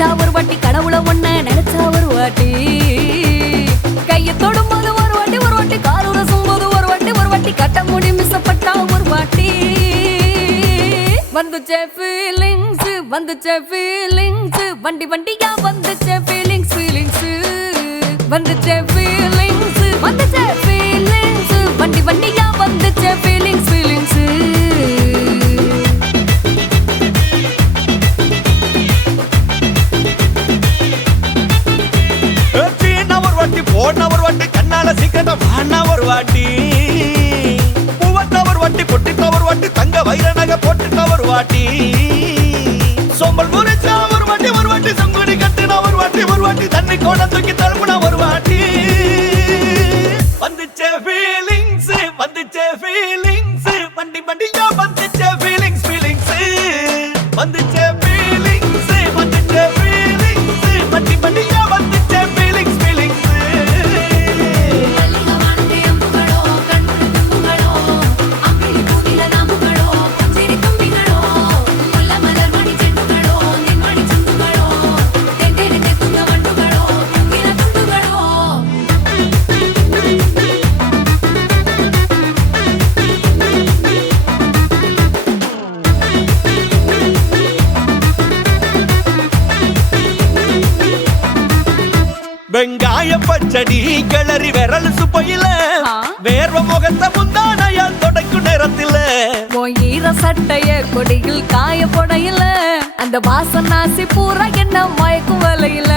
நினைச்சா ஒரு வாட்டி கடவுளை ஒன்ன நினைச்சா ஒரு வாட்டி கையை தொடும்போது ஒரு வாட்டி கால் உரசும்போது ஒரு வாட்டி கட்ட முடி மிஸ்ஸப்பட்டா ஒரு வாட்டி வந்துச்சே ஃபீலிங்ஸ் வண்டி வண்டியா வந்துச்சே ஃபீலிங்ஸ் வந்துச்சே ஃபீலிங்ஸ் வண்டி வண்டியா வந்துச்சே ஃபீலிங்ஸ் போன ஒரு வாட்டி கண்ணால சீக்கிரம் வாண்ணா ஒரு வாட்டி பூவத்த ஒரு வாட்டி பொட்டிட்ட ஒரு வாட்டி தங்க வைர நகை போட்டுட்ட ஒரு வாட்டி சோம்பல் முறைச்சா ஒரு வாட்டி சங்குடி கட்டுனா ஒரு வாட்டி தண்ணி கோட தூக்கி தழுப்புனா ஒரு வாட்டி வந்துச்சே ஃபீலிங்ஸ் வண்டி வண்டியா வந்துச்சே ஃபீலிங்ஸ் வந்துச்சே ஃபீலிங்ஸ் வண்டி வண்டியா வந்துச்சே ஃபீலிங்ஸ் வெங்காய பச்சடி கிளறி விரல் சுப்பையில வேர்வ முகத்தை முந்தானையால் தொடக்கும் நேரத்தில் ஈர சட்டைய கொடியில் காய பொடையில அந்த வாசனாசி பூரா என்ன மயக்கும் வலையில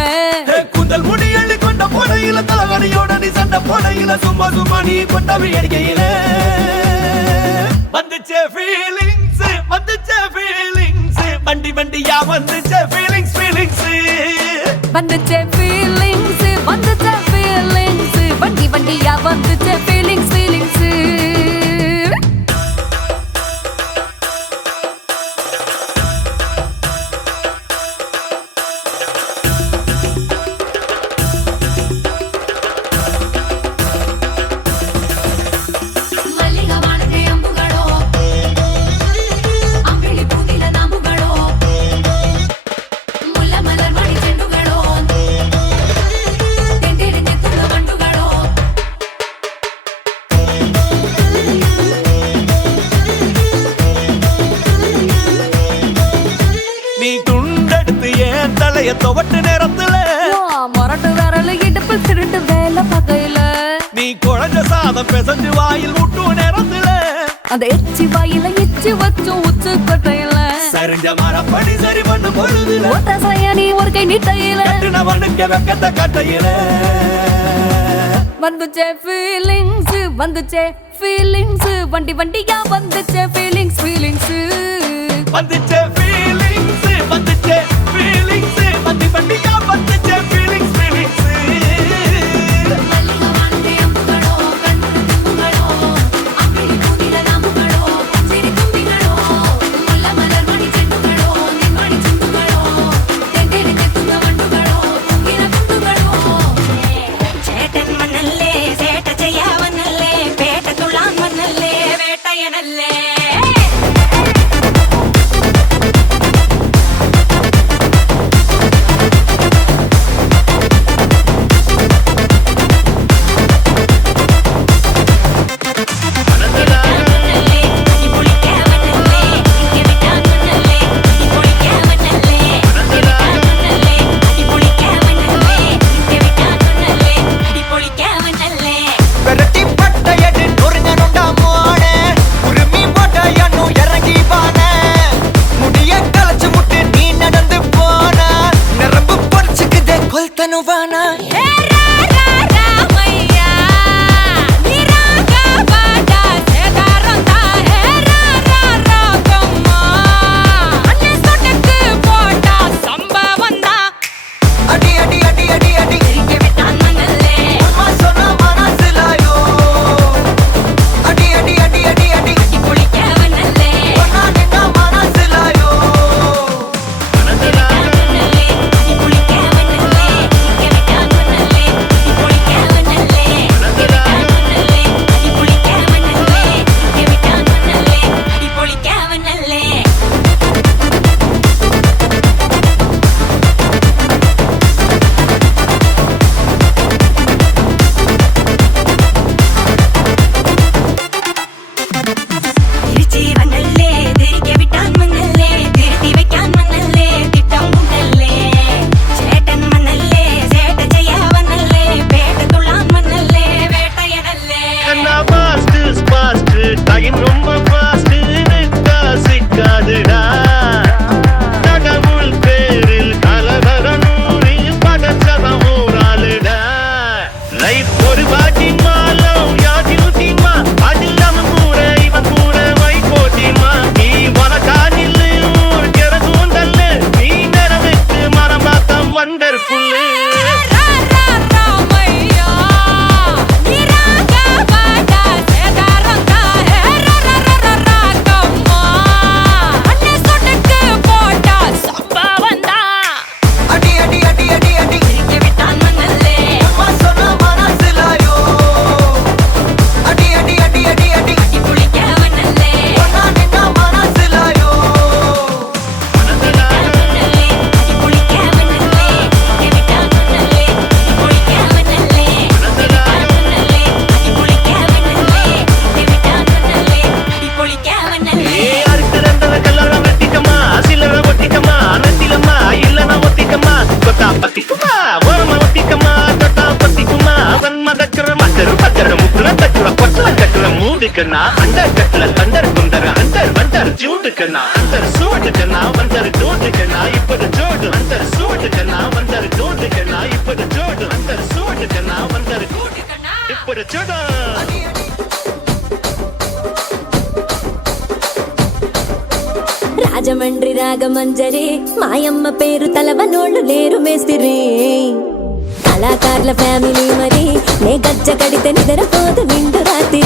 குந்தல் முடி அள்ளி கொண்ட பொடையில தலகணியோட நீ சண்ட பொடையில சும்மா நீ கொண்டவி அடிக்கையில வந்துச்சே ஃபீலிங்ஸ் வண்டி வண்டியா வந்துச்சே ஃபீலிங்ஸ் வந்துச்சே ஃபீலிங்ஸ் வண்டி வண்டியா வந்துச்சே ஃபீலிங்ஸ் துவட்டு நேரத்துல மொரட்டு விரல் இடுப்பு திருட்டு வேலை பகையில நீ குழஞ்ச சாதம் பெசஞ்சு வாயில் விட்டு நேரத்துல அந்த எச்சி வாயில எச்சி வச்சு உச்சு கொட்டையில சரிஞ்ச மரப்படி சரி பண்ணு பொழுதுல ஒத்த சயனி ஒரு கை நீட்டையில கட்டினவனுக்கு வெக்கத்த கட்டையில வந்துச்சே ஃபீலிங்ஸ் வண்டி வண்டியா வந்துச்சே ஃபீலிங்ஸ் வந்துச்சே ஃபீலிங்ஸ் வண்டி வண்டியா வந்துச்சே ஃபீலிங்ஸ் சூட்டுக்குன்னா அண்டர் கட்ல தண்டர் குண்டர் அண்டர் வண்டர் ஜூட்டுக்குன்னா அண்டர் சூட்டுக்குன்னா வண்டர் டூட்டுக்குன்னா இப்பது ஜோடு அண்டர் சூட்டுக்குன்னா வண்டர் டூட்டுக்குன்னா இப்பது ஜோடு அண்டர் சூட்டுக்குன்னா வண்டர் இப்பது ஜோடு రాజమండ్రి రాగమంజరి మాయమ్మ పేరు తలవనోళ్ళు లేరు మేస్తిరి కళాకారుల ఫ్యామిలీ మరి నే గజ్జ కడితే నిద్రపోదు నిండు రాత్రి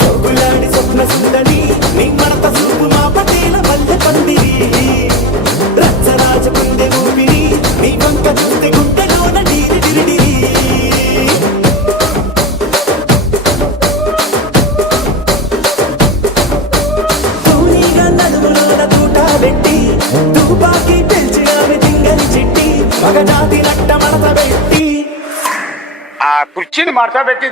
సొగులాడి స్వప్న సుందరి నీ మడత సూపు మా పటేల మల్లె పందిరి రచ్చరాజ కుందె ఊపిరి నీ వంక చూస్తే గుండెలోన డీరి డిరిడిరి తూనీగా నడుములోన తూట పెట్టి తుపాకి పెంచి ఆమె తింగని చిట్టి మగజాతి నట్ట మడత పెట్టి ఆ కుర్చీని మార్చబెట్టి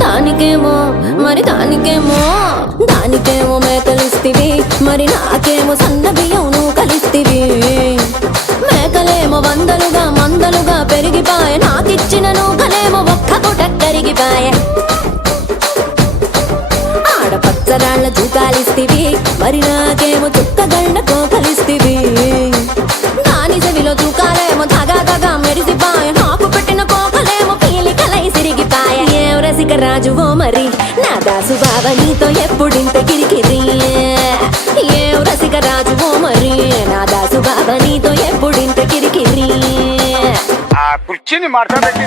దానికేమో దానికేమో మేకలిస్తివి మరి నాకేమో సన్న బియ్యం నువ్వు కలిస్తివి మేకలేమో మందలుగా పెరిగిపాయ నాకిచ్చిన నూకలేమో ఒక్క పూట కరిగిపాయ ఆడపచ్చరాళ్ళ జూకాలిస్తివి మరి నాకేమో చుక్కగళ్ళ కోకలిస్తివి దాని చెవిలో జూకాలేమో తగా మెరిసిపాయ నాకు పెట్టిన కోకలేమో పీలికలై సిరిగిపాయ ఏం రసిక రాజువో మరి నా దాసు బావ నీతో ఎప్పుడింత కిరికిరి ఏం రసిక రాజువో మరి నా దాసు బావ నీతో ఎప్పుడింత కిరికిరి ఆ కుర్చీని మార్చబెట్టి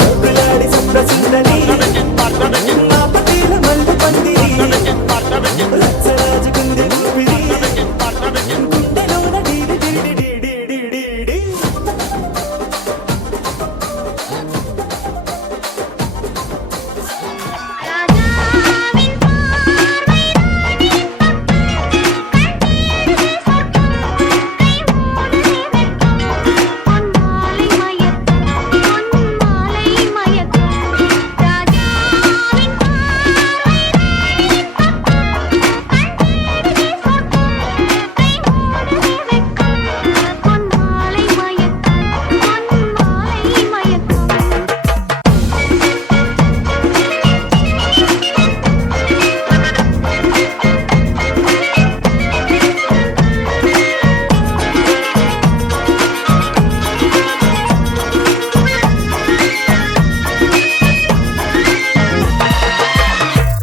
సొగులాడి స్వప్న సుందరి మా పటేల మల్లె పందిరి రచ్చరాజ కుందె ఊపిరి గుండెలోన డీరి డిరిడి డీడి డీడి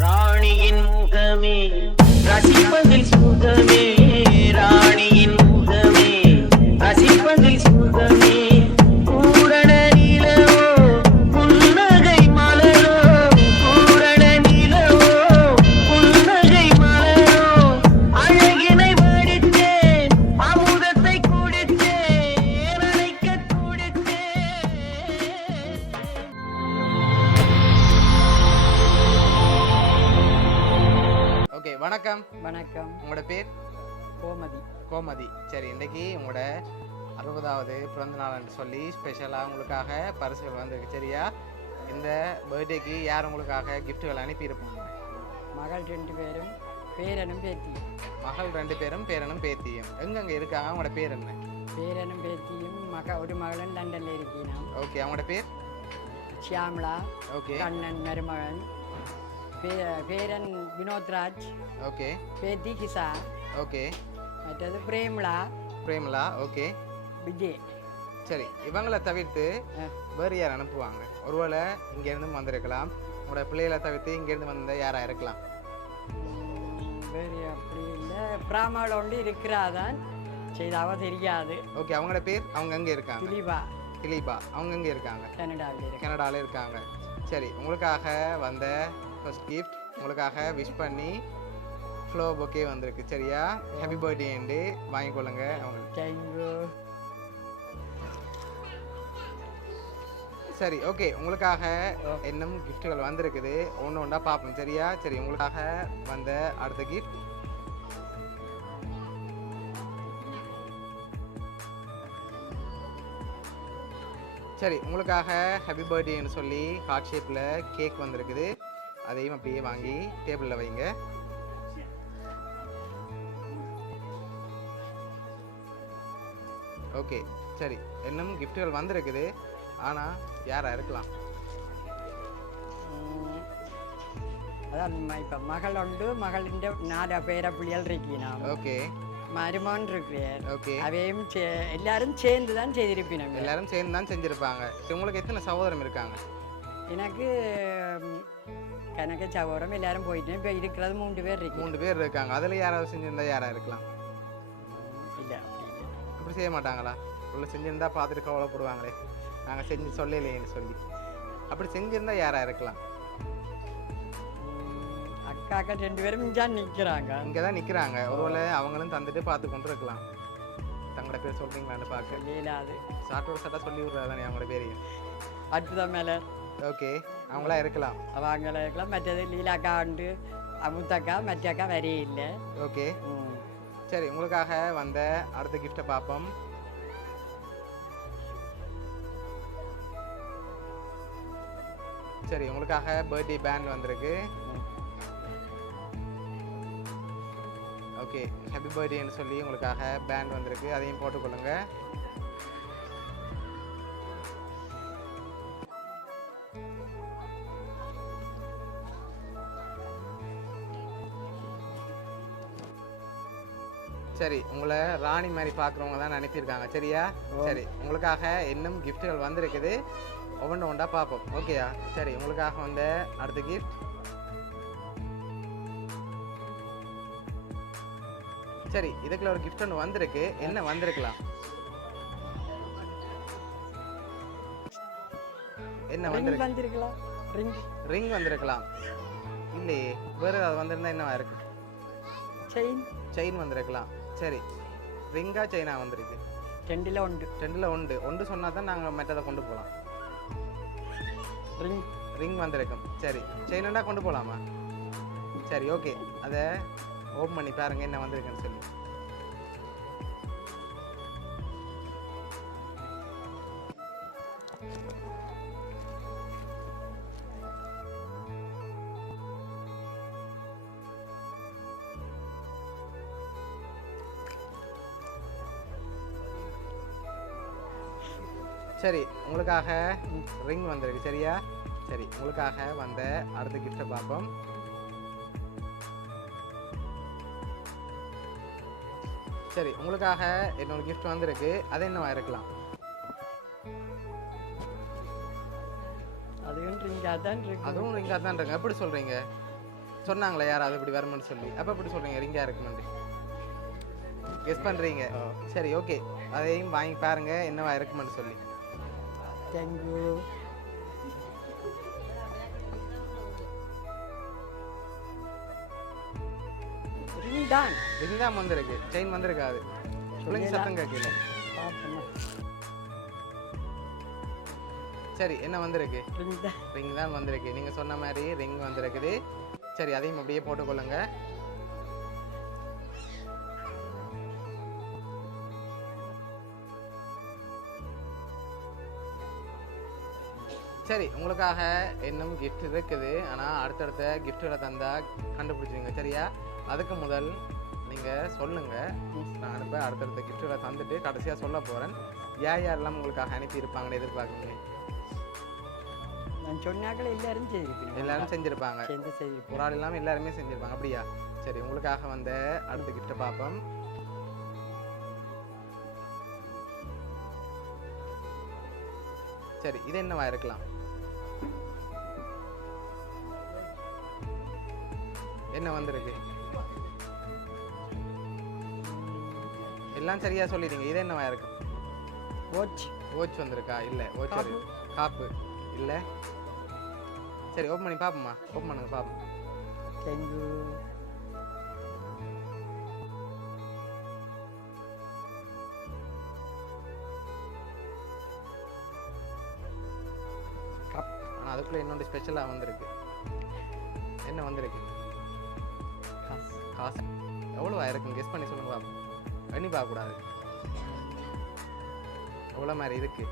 ராணியின் முகமே ரசிப்பதில் சுகமே ராணியின் முகமே ரசிப்பதில் சுகமே பூரண நிலவோ புன்னகை மலரோ பூரண நிலவோ புன்னகை மலரோ அழகினை வடித்தேன் அமுதத்தை குடித்தேன் அணைக்க குடித்தேன். ஓகே வணக்கம். வணக்கம். உங்களோட பேர்? கோமதி. கோமதி. சரி, இன்னைக்கு உங்களோட 60வது பிறந்த நாள்னு சொல்லி ஸ்பெஷலாக உங்களுக்காக பரிசுகள் வந்திருக்கு. சரியா? இந்த பர்த்டேக்கு யார் உங்களுக்காக கிஃப்ட்டுகள் அனுப்பியிருப்பாங்க? மகள் 2 பேரும் பேரனும் பேத்தி. மகள் 2 பேரும் பேரனும் பேத்தியும் எங்கெங்க இருக்காங்க? அவங்களோட பேர் என்ன? பேரனும் பேத்தியும் ஒரு மகளும் லண்டன்ல இருக்கிறான். ஓகே, அவங்களோட பேர்? ஷியாம்லா. ஓகே. கண்ணன் மருமகன். பேரன் வினோத்ராஜ். ஓகே. பேத்தி கிசா. ஓகே. மற்றது பிரேம்லா. பிரேமலா. ஓகே. விஜய். சரி இவங்களை தவிர்த்து வேறு யார் அனுப்புவாங்க? ஒருவேளை இங்கேருந்து வந்திருக்கலாம், உங்களோட பிள்ளைகளை தவிர்த்து இங்கேருந்து வந்த யாராக இருக்கலாம்? வேறு அப்படி இல்லை, பிராமாவில் ஒன்று இருக்கிறாதான் செய்தாவோ தெரியாது. ஓகே, அவங்களோட பேர்? அவங்க எங்கே இருக்காங்க? திலீபா. திலீபா, அவங்க எங்கே இருக்காங்க? கனடாவில் இருக்கு. கனடாவில் இருக்காங்க. சரி, உங்களுக்காக வந்த ஃபர்ஸ்ட் கிஃப்ட் உங்களுக்காக விஷ் பண்ணி ஃப்ளோ பொக்கே வந்திருக்கு. சரியா? ஹாப்பி பர்த்டேண்டு வாங்கிக்கொள்ளுங்க அவங்களுக்கு. தேங்க்யூ. சரி, ஓகே, உங்களுக்காக இன்னும் கிஃப்ட்டுகள் வந்திருக்குது, ஒன்று ஒன்றா பார்ப்போம். சரியா? சரி, உங்களுக்காக வந்த அடுத்த கிஃப்ட் சரி, உங்களுக்காக ஹாப்பி பர்த்டேன்னு சொல்லி ஹார்ட் ஷேப்பில் கேக் வந்திருக்குது. அதையும் அப்படியே வாங்கி டேபிளில் வைங்க. ஓகே, சரி, இன்னும் கிஃப்ட்டுகள் வந்திருக்குது, ஆனால் யாராக இருக்கலாம்? அதான் இப்போ மகள் உண்டு, மகளின் 4 பேர பிள்ளைகள் இருக்கணும். ஓகே, மருமகன் இருக்கிறார். ஓகே, அவையும் எல்லாரும் சேர்ந்து தான் செய்திருப்பினோம். எல்லாரும் சேர்ந்து தான் செஞ்சுருப்பாங்க. உங்களுக்கு எத்தனை சகோதரம் இருக்காங்க? எனக்கு கணக்கு சகோதரம் எல்லாரும் போயிட்டு இப்போ இருக்கிறது 3 பேர் இருக்கு. 3 பேர் இருக்காங்க. அதில் யாராவது செஞ்சுருந்தா யாராக இருக்கலாம்? இல்லை, அப்படி இல்லை. அப்படி செய்ய மாட்டாங்களா? உள்ள செஞ்சுருந்தா பார்த்துட்டு கவலைப்படுவாங்களே, நாங்கள் செஞ்சு சொல்லலையேன்னு சொல்லி. அப்படி செஞ்சுருந்தா யாராக இருக்கலாம்? அக்காக்கள் 2 பேரும் இங்கே நிற்கிறாங்க. இங்கே தான் நிற்கிறாங்க. ஒருவேளை அவங்களும் தந்துட்டு பார்த்து கொண்டு இருக்கலாம். தங்களோட பேர் சொல்கிறீங்களான்னு பார்க்க. லீலாது. சாட்டோட சாட்டா சொல்லி விட்றாதானே அவங்களோட பேரையும். அற்புதம் மேலே. ஓகே, அவங்களா இருக்கலாம். அவங்கள இருக்கலாம். மற்றது லீலாக்கா உண்டு, அமுத்தக்கா, மற்ற அக்கா வரையே இல்லை. ஓகே, சரி, உங்களுக்காக வந்த அடுத்த கிஃப்டை பார்ப்போம். சரி, உங்களுக்காக பர்த்டே பேண்ட் வந்திருக்கு. ஓகே, ஹாப்பி பர்த்டேன்னு சொல்லி உங்களுக்காக பேண்ட் வந்திருக்கு, அதையும் போட்டுக்கொள்ளுங்க. சரி, உங்களை ராணி மாதிரி பார்க்குறவங்க தான் அனுப்பியிருக்காங்க. சரியா? சரி, உங்களுக்காக இன்னும் கிஃப்ட்டுகள் வந்திருக்குது, ஒவ்வொன்று ஒன்றா பார்ப்போம். ஓகேயா? சரி, உங்களுக்காக வந்த அடுத்த கிஃப்ட் சரி, இதுக்குள்ள ஒரு கிஃப்ட் ஒன்று வந்திருக்கு. என்ன வந்திருக்கலாம்? என்ன வந்திருக்கலாம்? ரிங் வந்திருக்கலாம். இல்லையே, வேறு ஏதாவது வந்திருந்தா என்னவா இருக்கு? செயின் வந்திருக்கலாம். சரி, ரிங்கா செயினா வந்திருக்கு? 2ல் ஒன்று சொன்னால் தான் நாங்கள் மற்றதை கொண்டு போகலாம். ரிங் வந்திருக்கும். சரி, செயினா கொண்டு போகலாமா? சரி, ஓகே, அதை ஓப்பன் பண்ணி பாருங்க என்ன வந்திருக்குன்னு சொல்லி. சரி, உங்களுக்காக ரிங் வந்திருக்கு. சரியா? சரி, உங்களுக்காக வந்த அடுத்த கிஃப்டை பார்ப்போம். சரி, உங்களுக்காக என்னோட கிஃப்ட் வந்திருக்கு, அது என்னவா இருக்கலாம்? அதுவும் ரிங்கா தான் இருக்கு. எப்படி சொல்றீங்க? சொன்னாங்களே யாராவது இப்படி வருமானு சொல்லி, அப்போ எப்படி சொல்றீங்க ரிங்கா இருக்குமெண்டு? கெஸ் பண்றீங்க. சரி, ஓகே, அதையும் வாங்கி பாருங்க என்னவா இருக்குமென்னு சொல்லி. தேங்க்யூ. ரிங் தான் வந்திருக்கு, செயின் வந்திருக்காது. பிள்ளைங்க சத்தம் கேட்கல. சரி, என்ன வந்திருக்கு? ரிங் தான் வந்திருக்கு. நீங்க சொன்ன மாதிரி ரிங் வந்திருக்குது. சரி, அதையும் அப்படியே போட்டுக்கொள்ளுங்க. சரி, உங்களுக்காக இன்னும் கிஃப்ட் இருக்குது, ஆனால் அடுத்தடுத்த கிஃப்ட்டுகளை தந்தா கண்டுபிடிச்சிருங்க. சரியா? அதுக்கு முதல் நீங்கள் சொல்லுங்கள், நான் அனுப்ப அடுத்தடுத்த கிஃப்ட்டுகளை தந்துட்டு கடைசியாக சொல்ல போகிறேன். யாரெல்லாம் உங்களுக்காக அனுப்பியிருப்பாங்கன்னு எதிர்பார்க்குங்க? நான் சொன்னாக்கள் எல்லாரும் செஞ்சுருப்பாங்க. ஒரு ஆள் இல்லாமல் எல்லாருமே செஞ்சுருப்பாங்க. அப்படியா? சரி, உங்களுக்காக வந்த அடுத்த கிஃப்ட்டை பார்ப்போம். சரி இது என்னவா இருக்கலாம்? என்ன வந்திருக்கு? எல்லாம் சரியா சொல்லிட்டீங்க. இது என்னவா இருக்கு? வாட்ச். வாட்ச் வந்திருக்கா? இல்லை வாட்ச் காப்பு இல்லை. சரி ஓப்பன் பண்ணி பார்ப்போம்மா. ஓப்பன் பண்ணுங்க பார்ப்போம். தேங்க்யூ. ஆனால் அதுக்குள்ளே இன்னொன்று ஸ்பெஷலாக வந்திருக்கு. என்ன வந்திருக்கு? காசு. எவ்வளோவா இருக்கும்? கெஸ் பண்ணி சொல்லுங்க பார்ப்போம். எண்ணி பார்க்கக்கூடாது. எவ்வளோ மாதிரி இருக்கு?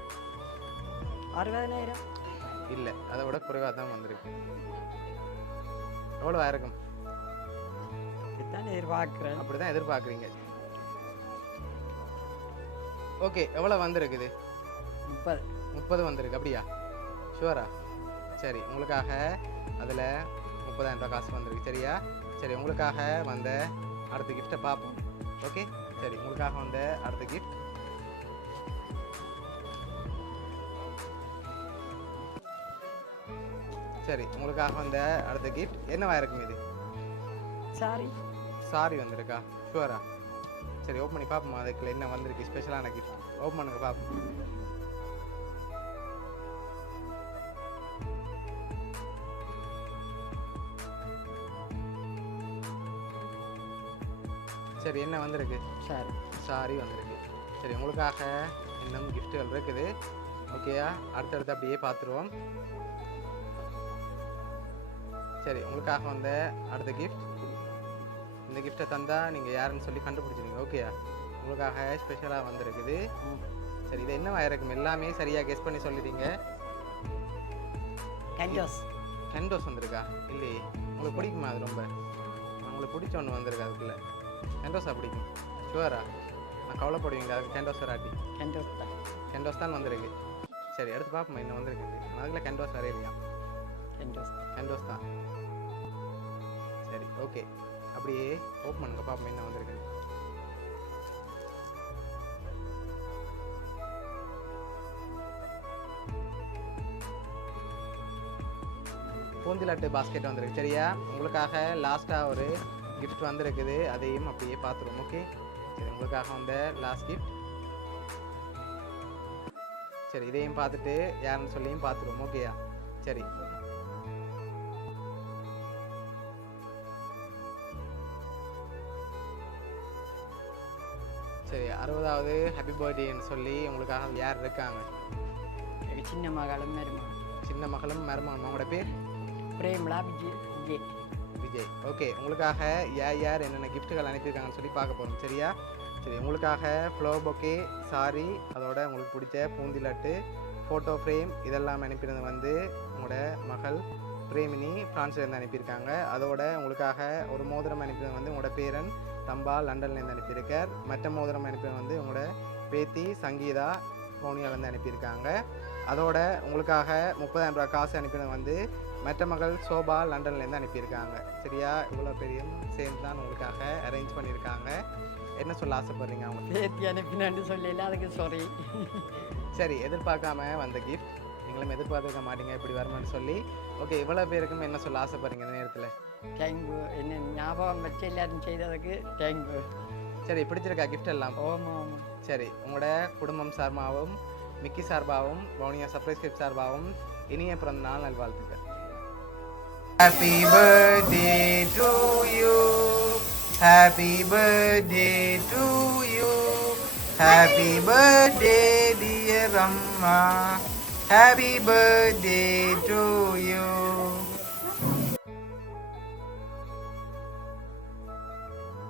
60,000. இல்லை, அதை விட குறைவாக தான் வந்திருக்கு. எவ்வளோவா இருக்கும்? இதுதான் எதிர்பார்க்குறேன். அப்படி தான் எதிர்பார்க்குறீங்க. ஓகே, எவ்வளோ வந்திருக்குது? 30 வந்திருக்கு. அப்படியா? ஷுவரா? சரி, உங்களுக்காக அதில் 30,000 ரூபா காசு வந்திருக்கு. சரியா? சரி, உங்களுக்காக வந்த அடுத்த கிஃப்ட்டை பார்ப்போம். ஓகே, சரி, உங்களுக்காக வந்த அடுத்த கிஃப்ட் சரி, உங்களுக்காக வந்த அடுத்த கிஃப்ட் என்னவா இருக்கும்? இது சாரி வந்திருக்கா? ஷுவரா? சரி, ஓப்பன் பண்ணி பார்ப்போம். அதுக்குள்ள என்ன வந்திருக்கு ஸ்பெஷலான கிஃப்ட். ஓப்பன் பண்ணுங்க பார்ப்போம். சரி, என்ன வந்திருக்கு? சாரி வந்திருக்கு. சரி, உங்களுக்காக இன்னும் கிஃப்ட்டுகள் இருக்குது. ஓகேயா? அடுத்தடுத்து அப்படியே பார்த்துருவோம். சரி, உங்களுக்காக வந்த அடுத்த கிஃப்ட். இந்த கிஃப்ட்டை தந்தால் நீங்கள் யாருன்னு சொல்லி கண்டுபிடிச்சிருங்க. ஓகேயா? உங்களுக்காக ஸ்பெஷலாக வந்திருக்குது. சரி, இது என்னவா இருக்கும்? எல்லாமே சரியாக கெஸ் பண்ணி சொல்லிட்டீங்க. கெண்டோஸ் வந்திருக்கா? இல்லையே. உங்களுக்கு பிடிக்குமா அது? ரொம்ப உங்களுக்கு பிடிச்ச ஒன்று வந்திருக்கு. அதுக்குள்ளே கெண்டோஸாக பிடிக்கும்? ஷுவரா? நான் கவலைப்படுவீங்க அதுக்கு கெண்டோஸ் வராட்டி? கெண்டோஸ் தான் வந்திருக்கு. சரி, எடுத்து பார்ப்போம் என்ன வந்திருக்கு. அதுக்குள்ளே கெண்டோஸ் வர இல்லையா? கெண்டோஸ் தான். சரி, ஓகே, அப்படியே ஓப்பன் பண்ணுங்க பார்ப்போம் என்ன வந்திருக்கு. பூந்திலாட்டு பாஸ்கெட் வந்திருக்கு. சரியா? உங்களுக்காக லாஸ்ட்டாக ஒரு கிஃப்ட் வந்திருக்குது. அதையும் அப்படியே பார்த்துருவோம். ஓகே, சரி, உங்களுக்காக வந்த லாஸ்ட் கிஃப்ட். சரி, இதையும் பார்த்துட்டு யாருன்னு சொல்லியும் பார்த்துருவோம். ஓகேயா? சரி, சரி, 60வது ஹாப்பி பர்த்டேன்னு சொல்லி உங்களுக்காக யார் இருக்காங்க? சின்ன மகளும் மருமகன். சின்ன மகளும் மருமகன். உங்களோட பேர்? பிரேமலா விஜய். ஓகே, உங்களுக்காக யார் என்னென்ன கிஃப்ட்டுகள் அனுப்பியிருக்காங்கன்னு சொல்லி பார்க்க போகிறோம். சரியா? சரி, உங்களுக்காக ஃப்ளவர் பொக்கே, சாரி, அதோட உங்களுக்கு பிடிச்ச பூந்திலட்டு, ஃபோட்டோ ஃப்ரேம் இதெல்லாம் அனுப்பினது வந்து உங்களோட மகள் பிரேமினி ஃப்ரான்ஸ்லேருந்து அனுப்பியிருக்காங்க. அதோட உங்களுக்காக ஒரு மோதிரம் அனுப்பினது வந்து உங்களோட பேரன் தம்பா லண்டன்லேருந்து அனுப்பியிருக்கார். மற்ற மோதிரம் அனுப்பினது வந்து உங்களோட பேத்தி சங்கீதா மௌனியாலேருந்து அனுப்பியிருக்காங்க. அதோட உங்களுக்காக 30,000 ரூபா காசு அனுப்பினது வந்து மற்ற மகள் சோபா லண்டன்லேருந்து அனுப்பியிருக்காங்க. சரியா? இவ்வளோ பெரிய சேர்ந்து தான் உங்களுக்காக அரேஞ்ச் பண்ணியிருக்காங்க. என்ன சொல்ல ஆசைப்படுறீங்க? அவங்க பேத்தி அனுப்பினான்னு சொல்லல, அதுக்கு சாரி. சரி, எதிர்பார்க்காம வந்த கிஃப்ட், நீங்களும் எதிர்பார்த்துக்க மாட்டீங்க இப்படி வருமானு சொல்லி. ஓகே, இவ்வளோ பேருக்கும் என்ன சொல்ல ஆசைப்படுறீங்க இந்த நேரத்தில்? தேங்க்யூ. என்ன ஞாபகம் வச்சு எல்லாரும் செய்ததுக்கு தேங்க்யூ. சரி, பிடிச்சிருக்கா கிஃப்ட் எல்லாம்? ஆமாம். சரி, உங்களோட குடும்பம் சார்பாகவும் மிக்கி சார்பாகவும் வவுனியா சர்ப்ரைஸ் கிஃப்ட் சார்பாகவும் இனிய பிறந்த நாள் நல்வாழ்த்துக்கள். Happy birthday to you. Happy birthday to you. Happy birthday dear Amma. Happy birthday to you.